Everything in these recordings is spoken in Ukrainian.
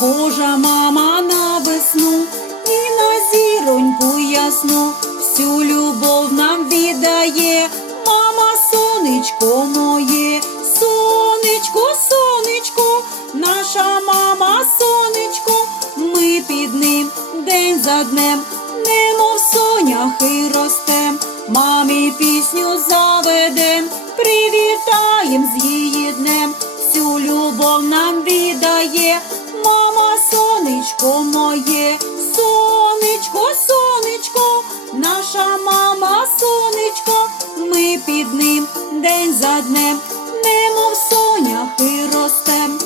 Схожа мама на весну і на зіроньку ясну, всю любов нам віддає, мама, сонечко моє, сонечко, сонечко, наша мама, сонечко, ми під ним день за днем, немов соняхи ростем, мамі пісню заведем, привітаєм з її днем, всю любов нам віддає, сонечко моє, сонечко, сонечко, наша мама, сонечко, ми під ним день за днем, немов соняхи ростем.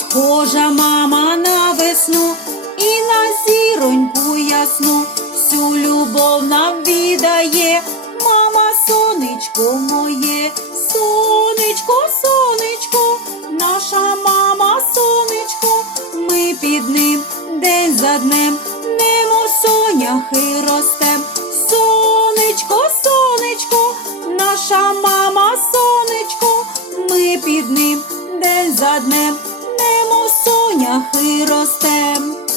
Схожа мама на весну і на зіроньку ясну, всю любов нам віддає, мама, сонечко моє, сонечко, сонечко, наша мама, сонечко, ми під ним день за днем, немо соняхи ростем, сонечко, сонечко, наша мама, сонечко, ми під ним день за днем, немо соняхи ростем.